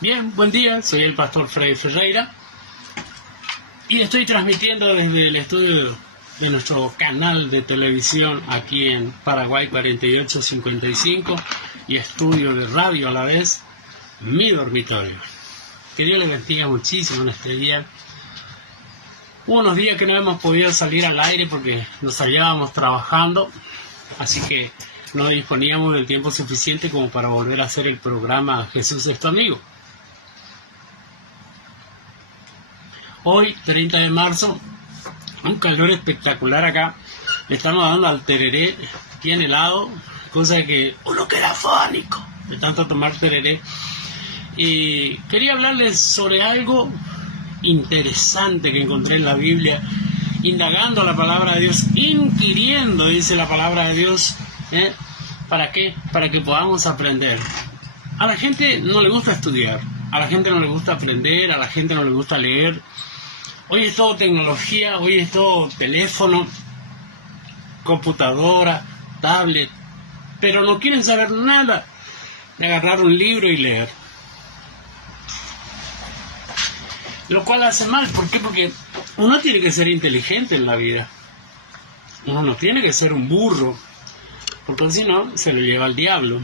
Bien, buen día, soy el pastor Freddy Ferreira y estoy transmitiendo desde el estudio de nuestro canal de televisión aquí en Paraguay 4855 y estudio de radio a la vez, Mi Dormitorio. Que Dios les bendiga muchísimo en este día. Hubo unos días que no hemos podido salir al aire porque nos hallábamos trabajando, así que no disponíamos del tiempo suficiente como para volver a hacer el programa Jesús es tu amigo. Hoy, 30 de marzo, un calor espectacular acá. Le estamos dando al tereré bien helado, cosa que uno queda afónico de tanto tomar tereré. Y quería hablarles sobre algo interesante que encontré en la Biblia, indagando la palabra de Dios, inquiriendo, dice la palabra de Dios. ¿Para qué? Para que podamos aprender. A la gente no le gusta estudiar, a la gente no le gusta aprender, a la gente no le gusta leer. Hoy es todo tecnología, hoy es todo teléfono, computadora, tablet, pero no quieren saber nada de agarrar un libro y leer. Lo cual hace mal. ¿Por qué? Porque uno tiene que ser inteligente en la vida. Uno no tiene que ser un burro, porque si no, se lo lleva al diablo.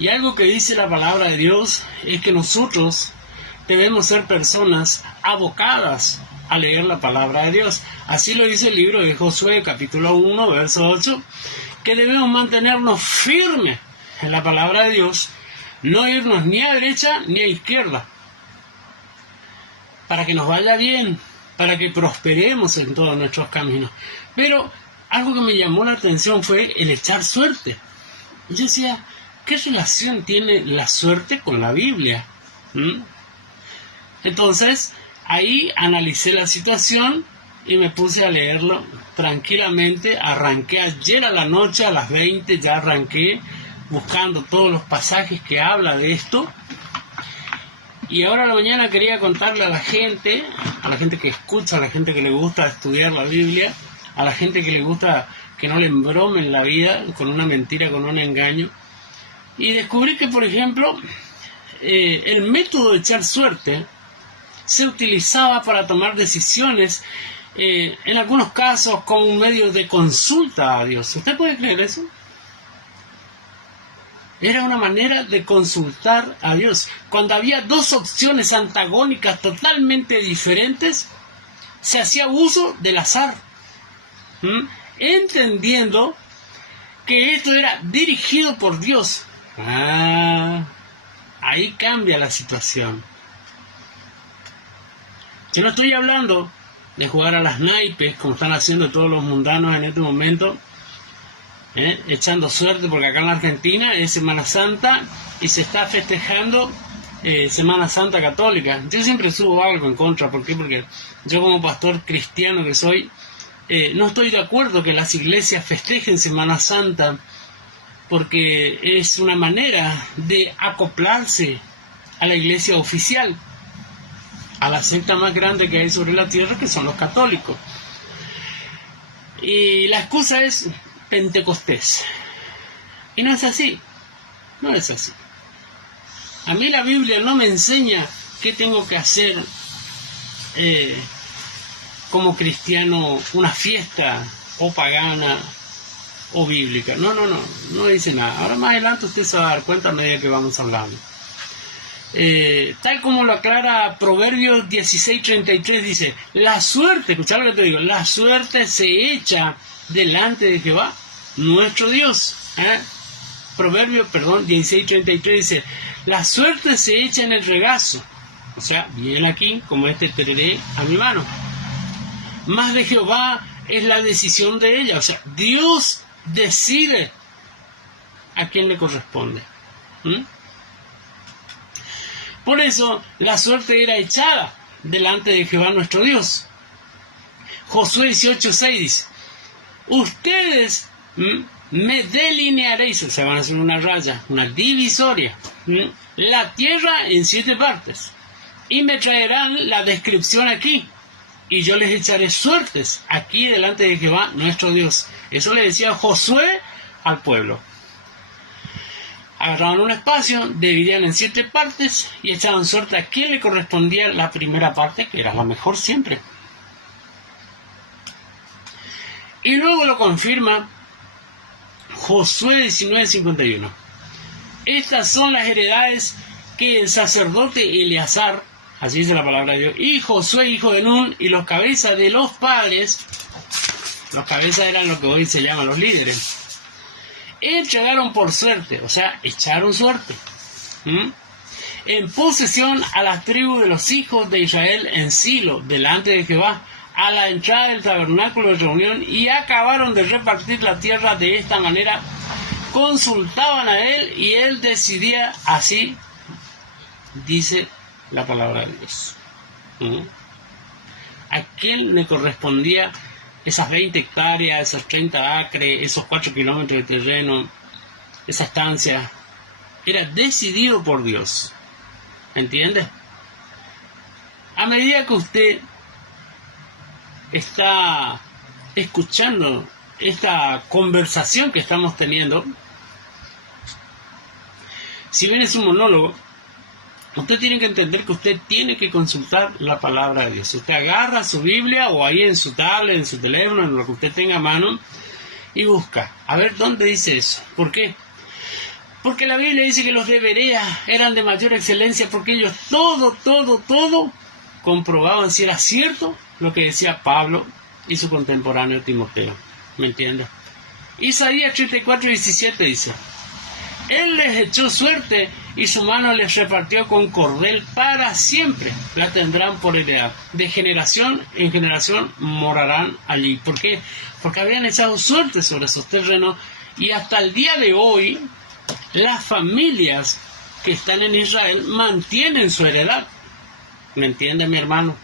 Y algo que dice la palabra de Dios es que nosotros debemos ser personas abocadas a leer la palabra de Dios. Así lo dice el libro de Josué, capítulo 1, verso 8, que debemos mantenernos firmes en la palabra de Dios, no irnos ni a derecha ni a izquierda, para que nos vaya bien, para que prosperemos en todos nuestros caminos. Pero algo que me llamó la atención fue el echar suerte. Yo decía, ¿qué relación tiene la suerte con la Biblia? Entonces, ahí analicé la situación y me puse a leerlo tranquilamente. Arranqué ayer a la noche, a las 20, ya arranqué buscando todos los pasajes que habla de esto. Y ahora a la mañana quería contarle a la gente que escucha, a la gente que le gusta estudiar la Biblia, a la gente que le gusta que no le embromen la vida con una mentira, con un engaño. Y descubrí que, por ejemplo, el método de echar suerte se utilizaba para tomar decisiones, en algunos casos como un medio de consulta a Dios. ¿Usted puede creer eso? Era una manera de consultar a Dios. Cuando había dos opciones antagónicas totalmente diferentes, se hacía uso del azar, entendiendo que esto era dirigido por Dios. Ahí cambia la situación. Yo no estoy hablando de jugar a las naipes, como están haciendo todos los mundanos en este momento, echando suerte, porque acá en la Argentina es Semana Santa y se está festejando Semana Santa Católica. Yo siempre subo algo en contra. ¿Por qué? Porque yo, como pastor cristiano que soy, no estoy de acuerdo que las iglesias festejen Semana Santa, porque es una manera de acoplarse a la iglesia oficial, a la secta más grande que hay sobre la tierra, que son los católicos. Y la excusa es Pentecostés. Y no es así. No es así. A mí la Biblia no me enseña qué tengo que hacer como cristiano, una fiesta o pagana o bíblica. No dice nada. Ahora más adelante usted se va a dar cuenta a medida que vamos hablando. Tal como lo aclara Proverbios 16:33, dice, la suerte, escuchá lo que te digo, la suerte se echa delante de Jehová, nuestro Dios. Proverbios 16:33 dice, la suerte se echa en el regazo, o sea, viene aquí como este tereré a mi mano, más de Jehová es la decisión de ella, o sea, Dios decide a quién le corresponde. Por eso la suerte era echada delante de Jehová nuestro Dios. Josué 18:6 dice, ustedes me delinearéis, o sea, van a hacer una raya, una divisoria, la tierra en 7 partes, y me traerán la descripción aquí, y yo les echaré suertes aquí delante de Jehová nuestro Dios. Eso le decía Josué al pueblo. Agarraban un espacio, dividían en 7 partes y echaban suerte a quién le correspondía la primera parte, que era la mejor siempre. Y luego lo confirma Josué 19:51. Estas son las heredades que el sacerdote Eleazar, así dice la palabra de Dios, y Josué, hijo de Nun, y los cabezas de los padres, los cabezas eran lo que hoy se llaman los líderes, entregaron por suerte, o sea, echaron suerte, en posesión a las tribus de los hijos de Israel en Silo, delante de Jehová, a la entrada del tabernáculo de reunión, y acabaron de repartir la tierra de esta manera. Consultaban a él y él decidía así, dice la palabra de Dios. ¿A quién le correspondía esas 20 hectáreas, esas 30 acres, esos 4 kilómetros de terreno, esa estancia? Era decidido por Dios. ¿Entiende? A medida que usted está escuchando esta conversación que estamos teniendo, si bien es un monólogo, usted tiene que entender que usted tiene que consultar la palabra de Dios. Usted agarra su Biblia o ahí en su tablet, en su teléfono, en lo que usted tenga a mano, y busca a ver dónde dice eso. ¿Por qué? Porque la Biblia dice que los de Berea eran de mayor excelencia porque ellos todo comprobaban si era cierto lo que decía Pablo y su contemporáneo Timoteo. ¿Me entiendes? Isaías 34:17 dice: Él les echó suerte y su mano les repartió con cordel para siempre. La tendrán por heredad. De generación en generación morarán allí. ¿Por qué? Porque habían echado suerte sobre esos terrenos y hasta el día de hoy las familias que están en Israel mantienen su heredad. ¿Me entiende, mi hermano?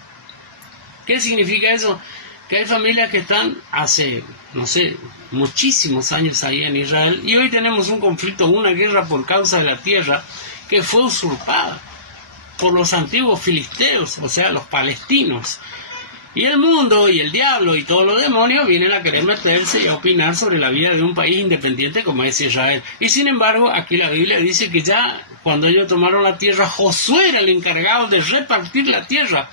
¿Qué significa eso? Que hay familias que están hace, no sé, muchísimos años ahí en Israel y hoy tenemos un conflicto, una guerra por causa de la tierra que fue usurpada por los antiguos filisteos, o sea, los palestinos. Y el mundo y el diablo y todos los demonios vienen a querer meterse y a opinar sobre la vida de un país independiente como es Israel. Y sin embargo, aquí la Biblia dice que ya cuando ellos tomaron la tierra, Josué era el encargado de repartir la tierra.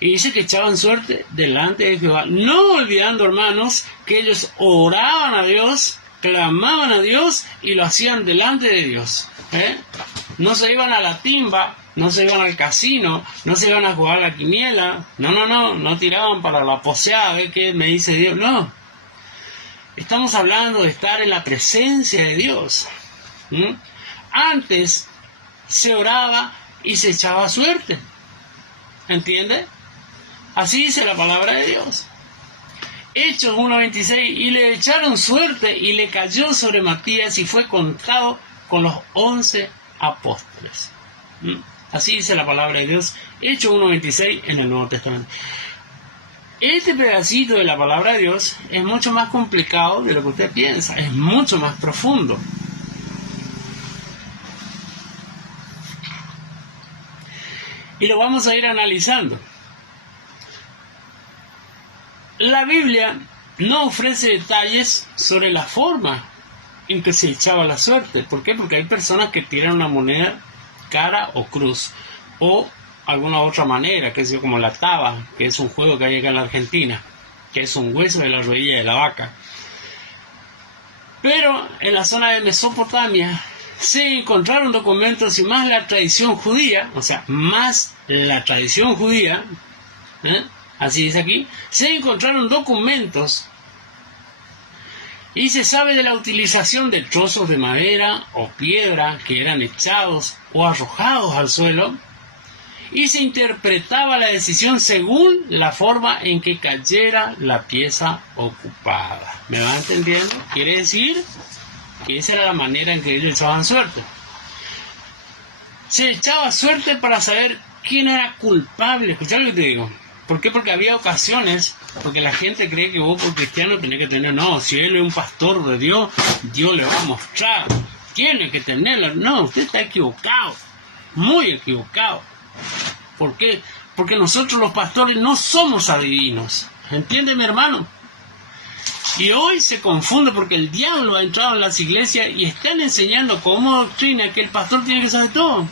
Y dice que echaban suerte delante de Jehová, no olvidando, hermanos, que ellos oraban a Dios, clamaban a Dios y lo hacían delante de Dios. No se iban a la timba, no se iban al casino, no se iban a jugar a la quiniela, no tiraban para la poseada, a ver qué me dice Dios, no. Estamos hablando de estar en la presencia de Dios. Antes se oraba y se echaba suerte. ¿Entiende? Así dice la palabra de Dios. Hechos 1:26, y le echaron suerte y le cayó sobre Matías y fue contado con los 11 apóstoles. Así dice la palabra de Dios. Hechos 1:26 en el Nuevo Testamento. Este pedacito de la palabra de Dios es mucho más complicado de lo que usted piensa. Es mucho más profundo. Y lo vamos a ir analizando. La Biblia no ofrece detalles sobre la forma en que se echaba la suerte. ¿Por qué? Porque hay personas que tiran una moneda cara o cruz, o alguna otra manera, que es como la taba, que es un juego que hay acá en la Argentina, que es un hueso de la rodilla de la vaca. Pero en la zona de Mesopotamia se encontraron documentos y más la tradición judía, así dice aquí, se encontraron documentos y se sabe de la utilización de trozos de madera o piedra que eran echados o arrojados al suelo, y se interpretaba la decisión según la forma en que cayera la pieza ocupada. ¿Me van entendiendo? Quiere decir que esa era la manera en que ellos echaban suerte. Se echaba suerte para saber quién era culpable. ¿Escuchá lo que te digo? ¿Por qué? Porque había ocasiones, porque la gente cree que vos por cristiano tenés que tener, no, si él es un pastor de Dios, Dios le va a mostrar, tiene que tenerlo. No, usted está equivocado, muy equivocado. ¿Por qué? Porque nosotros los pastores no somos adivinos. ¿Entiende, mi hermano? Y hoy se confunde porque el diablo ha entrado en las iglesias y están enseñando como doctrina que el pastor tiene que saber todo.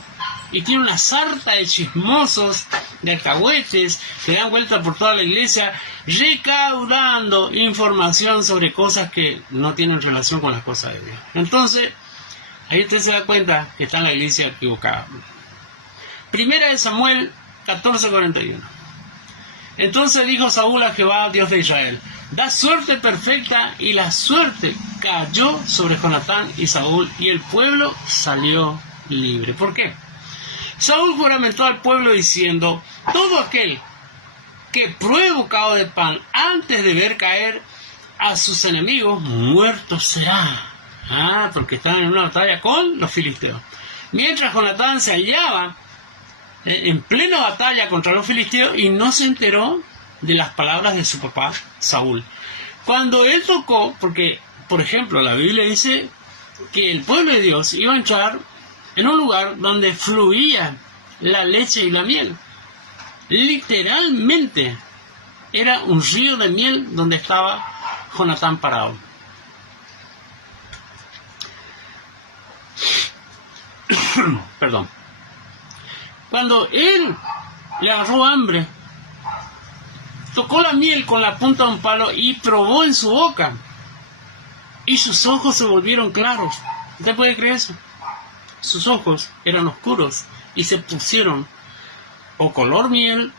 Y tiene una sarta de chismosos, de alcahuetes, que dan vuelta por toda la iglesia, recaudando información sobre cosas que no tienen relación con las cosas de Dios. Entonces, ahí usted se da cuenta que está en la iglesia equivocada. Primera de Samuel 14:41. Entonces dijo Saúl a Jehová, Dios de Israel: da suerte perfecta, y la suerte cayó sobre Jonatán y Saúl, y el pueblo salió libre. ¿Por qué? Saúl juramentó al pueblo diciendo: todo aquel que pruebe bocado de pan antes de ver caer a sus enemigos, muerto será. Porque estaban en una batalla con los filisteos. Mientras Jonatán se hallaba en plena batalla contra los filisteos y no se enteró de las palabras de su papá Saúl. Cuando él tocó, porque, por ejemplo, la Biblia dice que el pueblo de Dios iba a entrar en un lugar donde fluía la leche y la miel. Literalmente era un río de miel donde estaba Jonatán parado. Perdón. Cuando él le agarró hambre, tocó la miel con la punta de un palo y probó en su boca, y sus ojos se volvieron claros. ¿Usted puede creer eso? Sus ojos eran oscuros y se pusieron o color miel,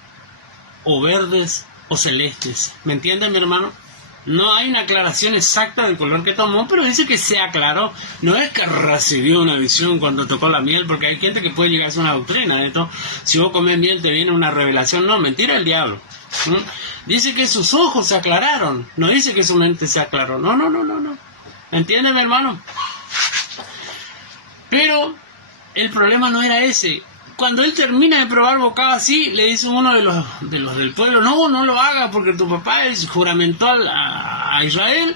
o verdes, o celestes. ¿Me entienden, mi hermano? No hay una aclaración exacta del color que tomó, pero dice que se aclaró. No es que recibió una visión cuando tocó la miel, porque hay gente que puede llegar a ser una doctrina de esto. Si vos comés miel te viene una revelación. No, mentira el diablo. Dice que sus ojos se aclararon. No dice que su mente se aclaró. No. ¿Entienden, mi hermano? Pero el problema no era ese. Cuando él termina de probar bocado así, le dice uno de los del pueblo: no lo haga, porque tu papá juramentó a Israel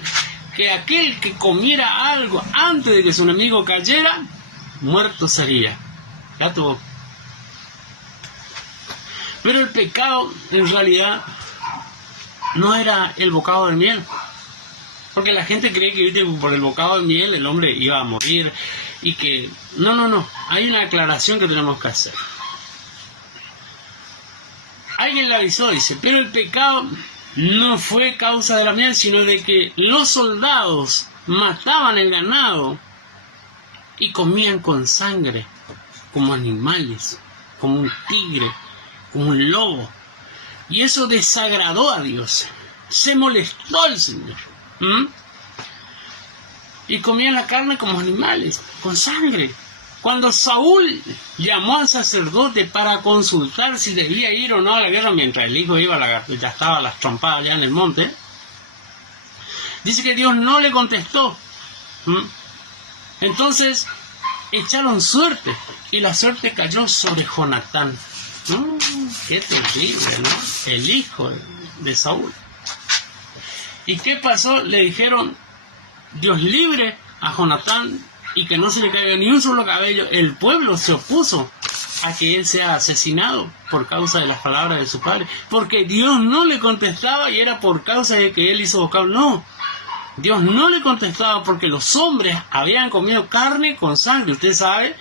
que aquel que comiera algo antes de que su enemigo cayera, muerto sería. Ya tuvo. Pero el pecado en realidad no era el bocado de miel, porque la gente cree que por el bocado de miel el hombre iba a morir. Y que, no, hay una aclaración que tenemos que hacer. Alguien le avisó, dice, pero el pecado no fue causa de la miel, sino de que los soldados mataban el ganado y comían con sangre, como animales, como un tigre, como un lobo. Y eso desagradó a Dios. Se molestó el Señor. Y comían la carne como animales, con sangre. Cuando Saúl llamó al sacerdote para consultar si debía ir o no a la guerra, mientras el hijo iba ya estaba a las trompadas allá en el monte, dice que Dios no le contestó. Entonces echaron suerte, y la suerte cayó sobre Jonatán. Qué terrible, ¿no? El hijo de Saúl. ¿Y qué pasó? Le dijeron: Dios libre a Jonatán y que no se le caiga ni un solo cabello. El pueblo se opuso a que él sea asesinado por causa de las palabras de su padre, porque Dios no le contestaba y era por causa de que él hizo bocado. No, Dios no le contestaba porque los hombres habían comido carne con sangre. Usted sabe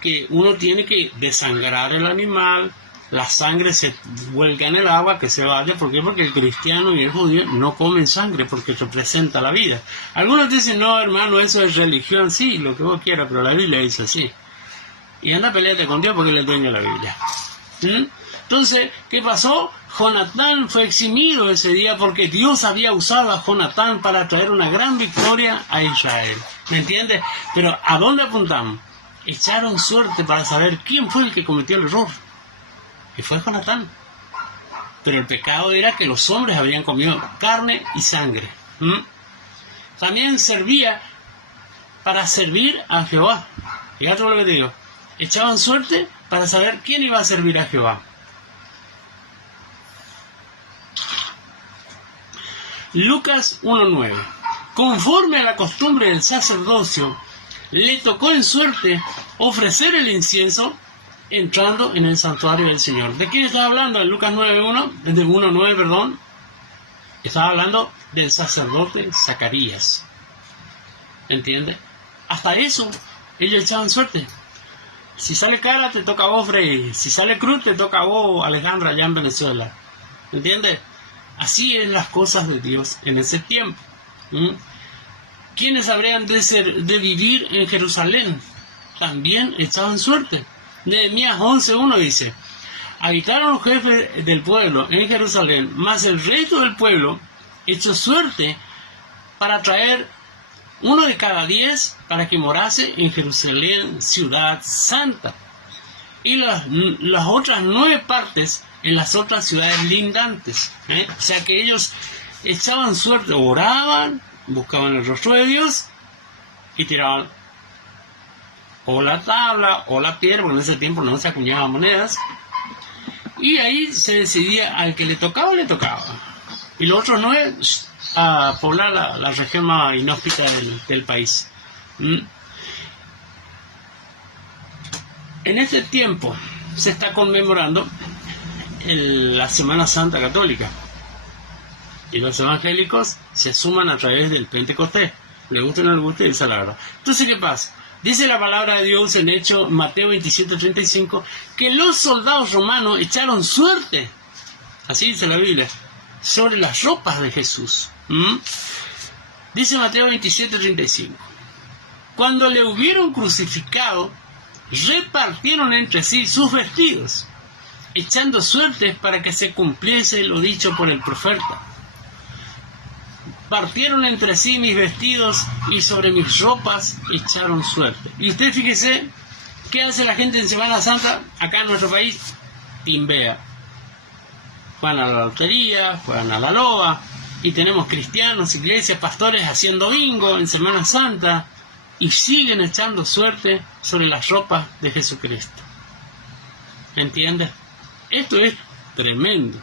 que uno tiene que desangrar el animal, la sangre se vuelca en el agua, que se vaya. ¿Por qué? Porque el cristiano y el judío no comen sangre porque representa la vida. Algunos dicen: no, hermano, eso es religión. Sí, lo que vos quieras, pero la Biblia dice así. Y anda, peleate con Dios porque él es dueño de la Biblia. Entonces, ¿qué pasó? Jonatán fue eximido ese día porque Dios había usado a Jonatán para traer una gran victoria a Israel. ¿Me entiendes? Pero ¿a dónde apuntamos? Echaron suerte para saber quién fue el que cometió el error. Y fue Jonatán. Pero el pecado era que los hombres habían comido carne y sangre. También servía para servir a Jehová. Fíjate lo que te digo. Echaban suerte para saber quién iba a servir a Jehová. Lucas 1:9. Conforme a la costumbre del sacerdocio, le tocó en suerte ofrecer el incienso entrando en el santuario del Señor. ¿De quién estaba hablando? En Lucas 9:1, de 1:9, perdón. Estaba hablando del sacerdote Zacarías. ¿Entiendes? Hasta eso, ellos echaban suerte. Si sale cara, te toca a vos, Frey. Si sale cruz, te toca a vos, Alejandra, allá en Venezuela. ¿Entiendes? Así es las cosas de Dios en ese tiempo. ¿Quiénes habrían de vivir en Jerusalén? También echaban suerte. Nehemías 11:1 dice: habitaron los jefes del pueblo en Jerusalén, mas el resto del pueblo echó suerte para traer 1 de cada 10 para que morase en Jerusalén, ciudad santa, y las otras 9 partes en las otras ciudades lindantes. O sea que ellos echaban suerte, oraban, buscaban el rostro de Dios y tiraban o la tabla o la piedra, porque en ese tiempo no se acuñaban monedas, y ahí se decidía al que le tocaba, y los otros 9 a poblar la región más inhóspita del país. En este tiempo se está conmemorando la Semana Santa Católica, y los evangélicos se suman a través del Pentecostés, le guste o no le guste, dice la verdad. Entonces, ¿qué pasa? Dice la palabra de Dios en Hechos, Mateo 27:35, que los soldados romanos echaron suerte, así dice la Biblia, sobre las ropas de Jesús. Dice Mateo 27:35, cuando le hubieron crucificado, repartieron entre sí sus vestidos, echando suertes para que se cumpliese lo dicho por el profeta. Partieron entre sí mis vestidos y sobre mis ropas echaron suerte. Y usted fíjese, ¿qué hace la gente en Semana Santa acá en nuestro país? Timbea. Van a la lotería, van a la loa, y tenemos cristianos, iglesias, pastores haciendo bingo en Semana Santa, y siguen echando suerte sobre las ropas de Jesucristo. ¿Entiendes? Esto es tremendo.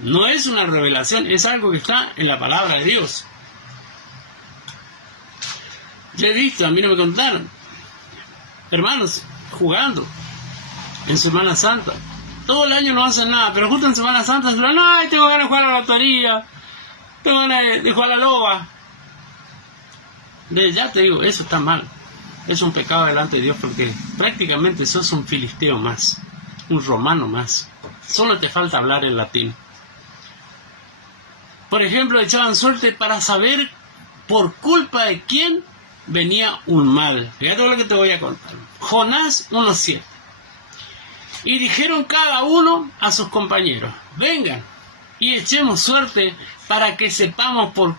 No es una revelación, es algo que está en la palabra de Dios. Yo he visto, a mí no me contaron, hermanos jugando en Semana Santa. Todo el año no hacen nada, pero justo en Semana Santa se van, ay, tengo ganas de jugar a la lotería, tengo ganas de jugar a la loba. Ya te digo, eso está mal. Es un pecado delante de Dios, porque prácticamente sos un filisteo más, un romano más. Solo te falta hablar el latín. Por ejemplo, echaban suerte para saber por culpa de quién venía un mal. Fíjate lo que te voy a contar. Jonás 1:7. Y dijeron cada uno a sus compañeros: vengan y echemos suerte para que sepamos por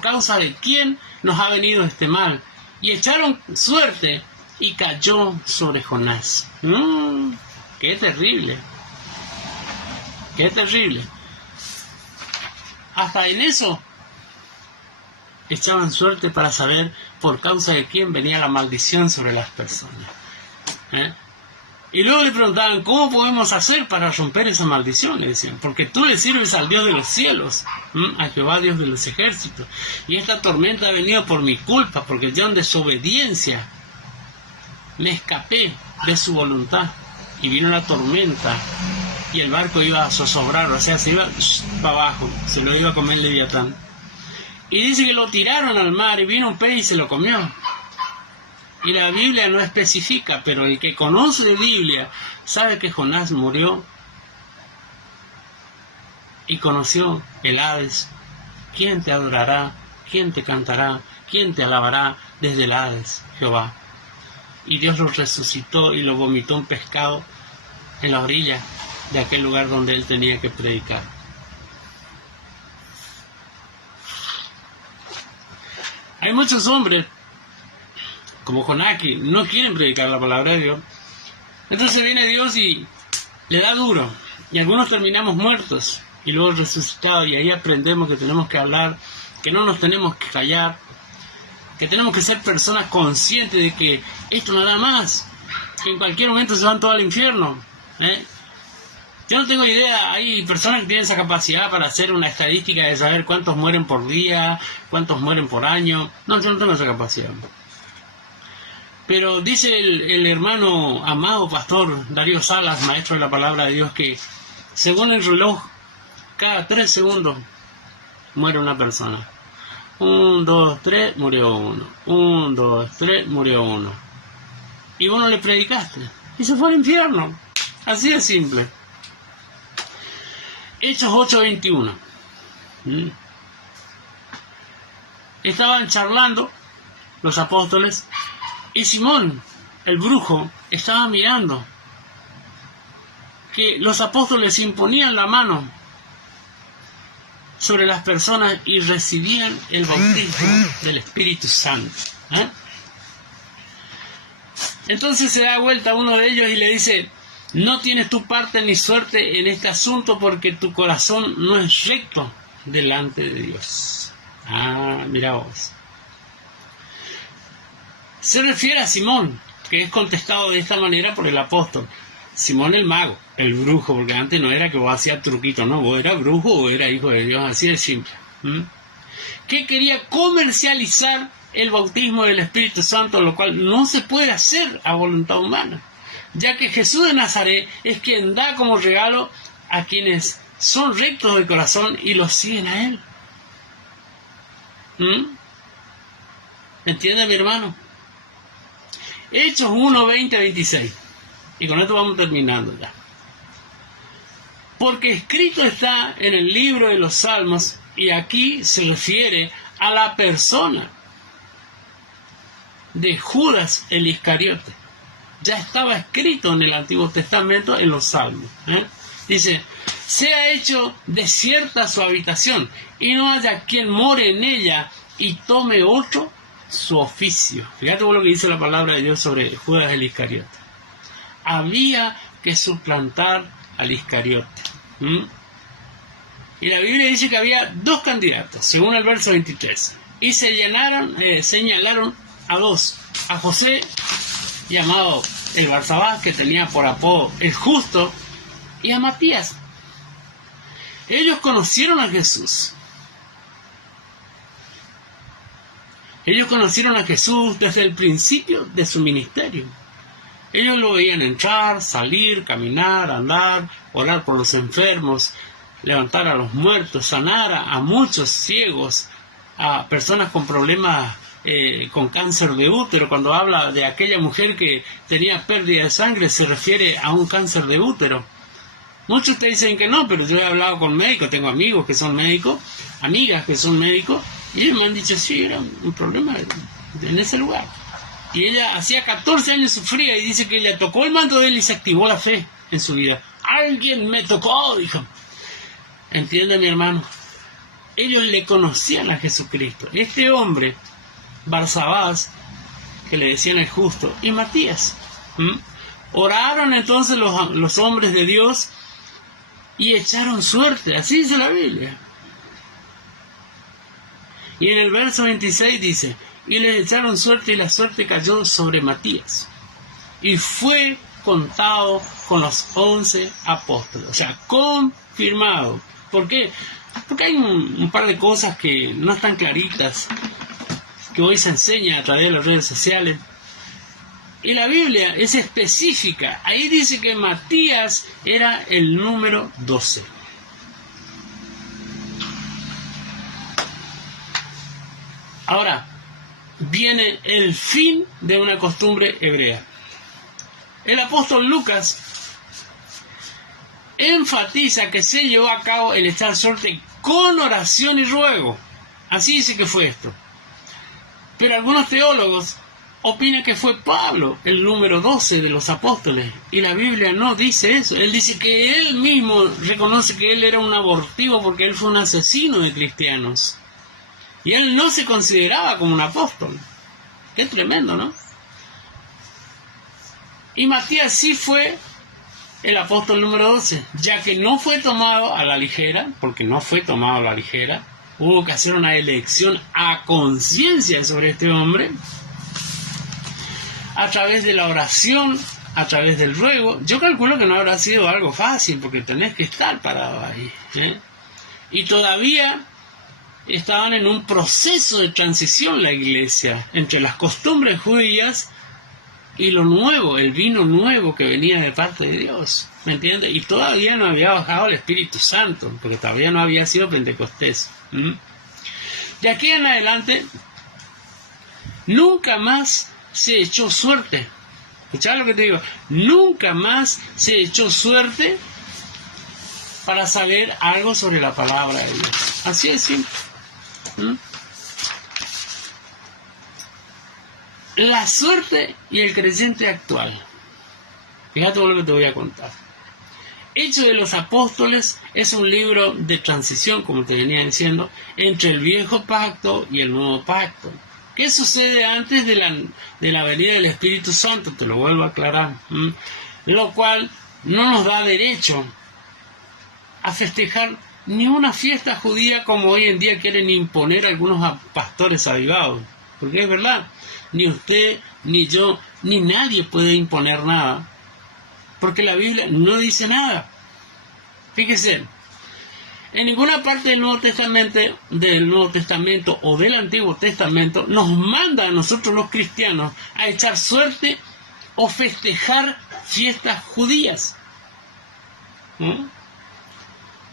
causa de quién nos ha venido este mal. Y echaron suerte y cayó sobre Jonás. ¡Qué terrible! ¡Qué terrible! Hasta en eso echaban suerte para saber por causa de quién venía la maldición sobre las personas. Y luego le preguntaban, ¿cómo podemos hacer para romper esa maldición? Le decían, porque tú le sirves al Dios de los cielos, a Jehová Dios de los ejércitos. Y esta tormenta ha venido por mi culpa, porque yo en desobediencia me escapé de su voluntad. Y vino la tormenta y el barco iba a zozobrar, o sea, se iba para abajo, se lo iba a comer el Leviatán. Y dice que lo tiraron al mar y vino un pez y se lo comió. Y la Biblia no especifica, pero el que conoce de Biblia sabe que Jonás murió y conoció el Hades. ¿Quién te adorará? ¿Quién te cantará? ¿Quién te alabará desde el Hades? Jehová. Y Dios lo resucitó y lo vomitó un pescado en la orilla de aquel lugar donde él tenía que predicar. Hay muchos hombres como Jonás que no quieren predicar la palabra de Dios. Entonces viene Dios y le da duro, y algunos terminamos muertos y luego resucitados, y ahí aprendemos que tenemos que hablar, que no nos tenemos que callar, que tenemos que ser personas conscientes de que esto no da más, que en cualquier momento se van todos al infierno. Yo no tengo idea, hay personas que tienen esa capacidad para hacer una estadística de saber cuántos mueren por día, cuántos mueren por año. No, yo no tengo esa capacidad. Pero dice el hermano amado pastor Darío Salas, maestro de la palabra de Dios, que según el reloj, cada 3 segundos muere una persona. 1, 2, 3, murió uno. 1, 2, 3, murió uno. Y vos no le predicaste. Y se fue al infierno. Así de simple. Hechos 8:21. Estaban charlando los apóstoles y Simón, el brujo, estaba mirando que los apóstoles imponían la mano sobre las personas y recibían el bautismo del Espíritu Santo. Entonces se da vuelta a uno de ellos y le dice: no tienes tu parte ni suerte en este asunto porque tu corazón no es recto delante de Dios. Mira vos. Se refiere a Simón, que es contestado de esta manera por el apóstol. Simón el mago, el brujo, porque antes no era que vos hacías truquitos, no, vos eras brujo o eras hijo de Dios, así de simple. Que quería comercializar el bautismo del Espíritu Santo, lo cual no se puede hacer a voluntad humana, ya que Jesús de Nazaret es quien da como regalo a quienes son rectos de corazón y los siguen a Él. ¿Entiende, mi hermano? Hechos 1, 20, 26. Y con esto vamos terminando ya. Porque escrito está en el libro de los Salmos, y aquí se refiere a la persona de Judas el Iscariote. Ya estaba escrito en el Antiguo Testamento en los Salmos. Dice: sea hecho desierta su habitación, y no haya quien more en ella, y tome otro su oficio. Fíjate lo que dice la palabra de Dios sobre Judas el Iscariote. Había que suplantar al Iscariote. Y la Biblia dice que había dos candidatos, según el verso 23. Y señalaron a dos: a José, llamado el Barsabás, que tenía por apodo el Justo, y a Matías. Ellos conocieron a Jesús. Ellos conocieron a Jesús desde el principio de su ministerio. Ellos lo veían entrar, salir, caminar, andar, orar por los enfermos, levantar a los muertos, sanar a muchos ciegos, a personas con problemas, con cáncer de útero. Cuando habla de aquella mujer que tenía pérdida de sangre, se refiere a un cáncer de útero. Muchos te dicen que no, pero yo he hablado con médicos, tengo amigos que son médicos, amigas que son médicos, y ellos me han dicho: sí, era un problema en ese lugar. Y ella hacía 14 años sufría, y dice que le tocó el manto de él y se activó la fe en su vida. Alguien me tocó, dijo. ¿Entiende, mi hermano? Ellos le conocían a Jesucristo. Este hombre, Barsabás, que le decían el Justo, y Matías. Oraron entonces los hombres de Dios y echaron suerte. Así dice la Biblia. Y en el verso 26 dice: y les echaron suerte, y la suerte cayó sobre Matías, y fue contado con los 11 apóstoles. O sea, confirmado. ¿Por qué? Porque hay un par de cosas que no están claritas, que hoy se enseña a través de las redes sociales. Y la Biblia es específica. Ahí dice que Matías era el número 12. Ahora viene el fin de una costumbre hebrea. El apóstol Lucas enfatiza que se llevó a cabo el echar suerte con oración y ruego. Así dice que fue esto. Pero algunos teólogos opinan que fue Pablo el número 12 de los apóstoles, y la Biblia no dice eso. Él dice que él mismo reconoce que él era un abortivo porque él fue un asesino de cristianos. Y él no se consideraba como un apóstol. Qué tremendo, ¿no? Y Matías sí fue el apóstol número 12, ya que no fue tomado a la ligera, porque no fue tomado a la ligera. Hubo que hacer una elección a conciencia sobre este hombre, a través de la oración, a través del ruego. Yo calculo que no habrá sido algo fácil, porque tenés que estar parado ahí, Y todavía estaban en un proceso de transición la iglesia entre las costumbres judías y lo nuevo, el vino nuevo que venía de parte de Dios, ¿me entiendes? Y todavía no había bajado el Espíritu Santo, porque todavía no había sido Pentecostés. De aquí en adelante, nunca más se echó suerte. ¿Escuchás lo que te digo? Nunca más se echó suerte para saber algo sobre la palabra de Dios. Así es simple. La suerte y el creyente actual. Fíjate todo lo que te voy a contar. Hechos de los Apóstoles es un libro de transición, como te venía diciendo, entre el viejo pacto y el nuevo pacto. ¿Qué sucede antes de la venida del Espíritu Santo? Te lo vuelvo a aclarar. Lo cual no nos da derecho a festejar ni una fiesta judía como hoy en día quieren imponer algunos pastores avivados. Porque es verdad, ni usted, ni yo, ni nadie puede imponer nada. Porque la Biblia no dice nada. Fíjese, en ninguna parte del Nuevo Testamento o del Antiguo Testamento nos manda a nosotros los cristianos a echar suerte o festejar fiestas judías.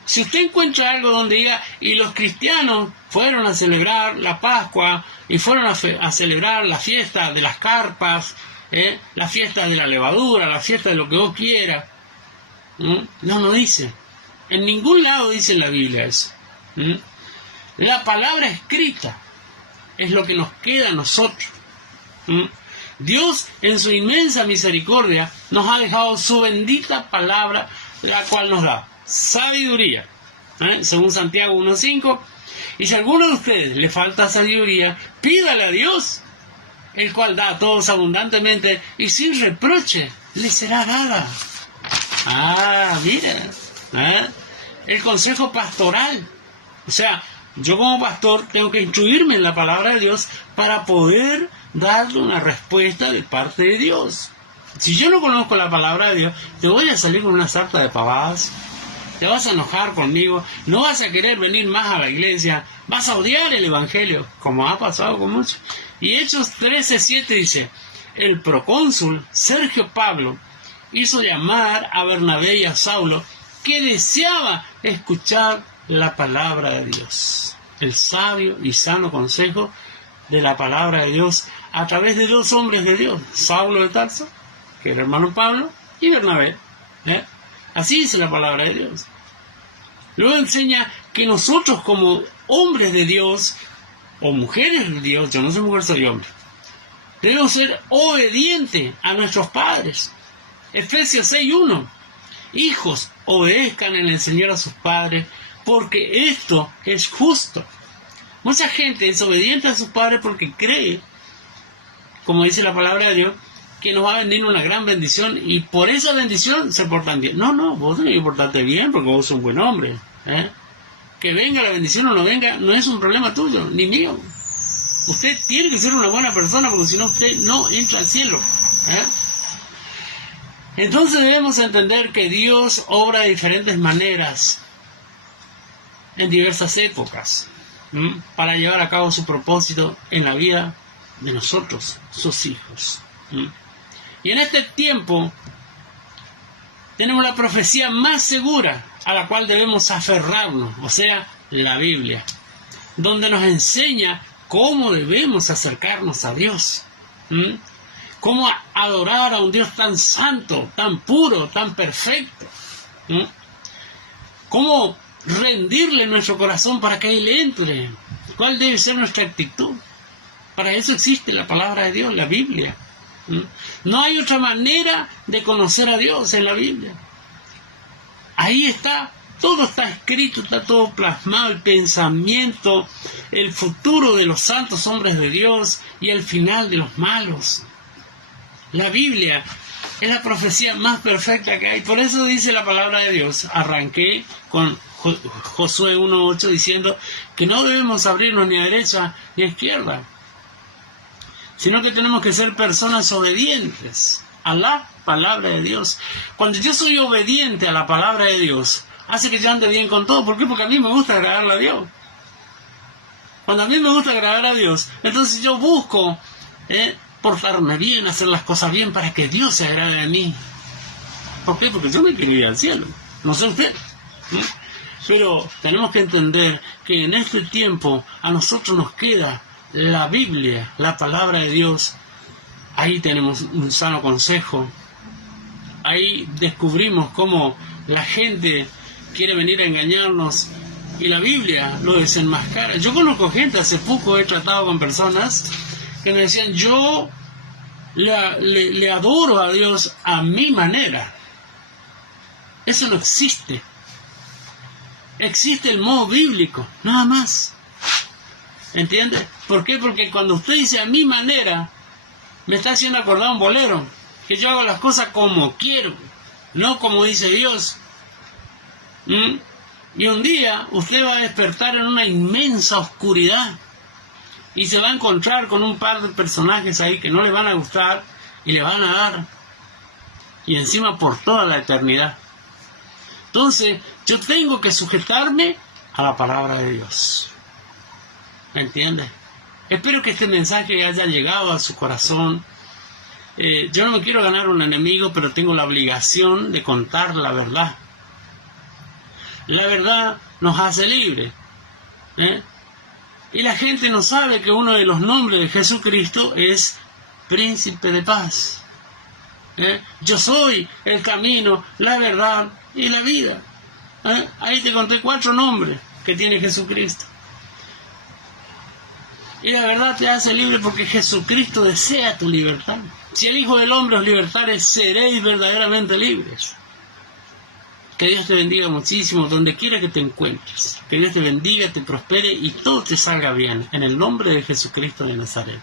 Si usted encuentra algo donde diga, y los cristianos fueron a celebrar la Pascua, y fueron a celebrar la fiesta de las carpas, la fiesta de la levadura, la fiesta de lo que vos quieras, no dice. En ningún lado dice en la Biblia eso. La palabra escrita es lo que nos queda a nosotros. Dios, en su inmensa misericordia, nos ha dejado su bendita palabra, la cual nos da sabiduría, según Santiago 1:5. Y si a alguno de ustedes le falta sabiduría, pídale a Dios, el cual da a todos abundantemente y sin reproche le será dada. Mira, el consejo pastoral. O sea, yo como pastor tengo que instruirme en la palabra de Dios para poder darle una respuesta de parte de Dios. Si yo no conozco la palabra de Dios, te voy a salir con una sarta de pavadas, te vas a enojar conmigo, no vas a querer venir más a la iglesia, vas a odiar el Evangelio, como ha pasado con muchos. Y Hechos 13:7 dice, el procónsul Sergio Pablo hizo llamar a Bernabé y a Saulo, que deseaba escuchar la palabra de Dios, el sabio y sano consejo de la palabra de Dios a través de dos hombres de Dios, Saulo de Tarso, que era hermano Pablo, y Bernabé. Así dice la palabra de Dios. Luego enseña que nosotros como hombres de Dios o mujeres de Dios, yo no soy mujer, soy hombre, debemos ser obedientes a nuestros padres. Efesios 6:1. Hijos, obedezcan en el Señor a sus padres, porque esto es justo. Mucha gente es obediente a sus padres porque cree, como dice la palabra de Dios, que nos va a venir una gran bendición y por esa bendición se portan bien. No, vos tenés que portarte bien porque vos sos un buen hombre. Que venga la bendición o no venga, no es un problema tuyo, ni mío. Usted tiene que ser una buena persona porque si no usted no entra al cielo. Entonces debemos entender que Dios obra de diferentes maneras en diversas épocas para llevar a cabo su propósito en la vida de nosotros, sus hijos. Y en este tiempo tenemos la profecía más segura a la cual debemos aferrarnos, o sea, la Biblia, donde nos enseña cómo debemos acercarnos a Dios. Cómo adorar a un Dios tan santo, tan puro, tan perfecto. Cómo rendirle nuestro corazón para que Él entre. ¿Cuál debe ser nuestra actitud? Para eso existe la palabra de Dios, la Biblia. No hay otra manera de conocer a Dios en la Biblia. Ahí está, todo está escrito, está todo plasmado, el pensamiento, el futuro de los santos hombres de Dios y el final de los malos. La Biblia es la profecía más perfecta que hay. Por eso dice la palabra de Dios. Arranqué con Josué 1:8 diciendo que no debemos abrirnos ni a derecha ni a izquierda, sino que tenemos que ser personas obedientes a la palabra de Dios. Cuando yo soy obediente a la palabra de Dios, hace que yo ande bien con todo. ¿Por qué? Porque a mí me gusta agradarle a Dios. Cuando a mí me gusta agradar a Dios, entonces yo busco portarme bien, hacer las cosas bien para que Dios se agrade de mí. ¿Por qué? Porque yo me quiero ir al cielo, no sé usted. Pero tenemos que entender que en este tiempo a nosotros nos queda la Biblia, la palabra de Dios. Ahí tenemos un sano consejo. Ahí descubrimos cómo la gente quiere venir a engañarnos y la Biblia lo desenmascara. Yo conozco gente, hace poco he tratado con personas que me decían, yo le adoro a Dios a mi manera. Eso no existe. Existe el modo bíblico, nada más. ¿Entiende? ¿Por qué? Porque cuando usted dice a mi manera, me está haciendo acordar un bolero, que yo hago las cosas como quiero, no como dice Dios. Y un día usted va a despertar en una inmensa oscuridad y se va a encontrar con un par de personajes ahí que no le van a gustar y le van a dar, y encima por toda la eternidad. Entonces, yo tengo que sujetarme a la palabra de Dios. ¿Me entiende? Espero que este mensaje haya llegado a su corazón. Yo no me quiero ganar un enemigo, pero tengo la obligación de contar la verdad. La verdad nos hace libres. Y la gente no sabe que uno de los nombres de Jesucristo es Príncipe de Paz. Yo soy el camino, la verdad y la vida. Ahí te conté 4 nombres que tiene Jesucristo. Y la verdad te hace libre porque Jesucristo desea tu libertad. Si el Hijo del Hombre os libertare, seréis verdaderamente libres. Que Dios te bendiga muchísimo donde quiera que te encuentres. Que Dios te bendiga, te prospere y todo te salga bien. En el nombre de Jesucristo de Nazaret.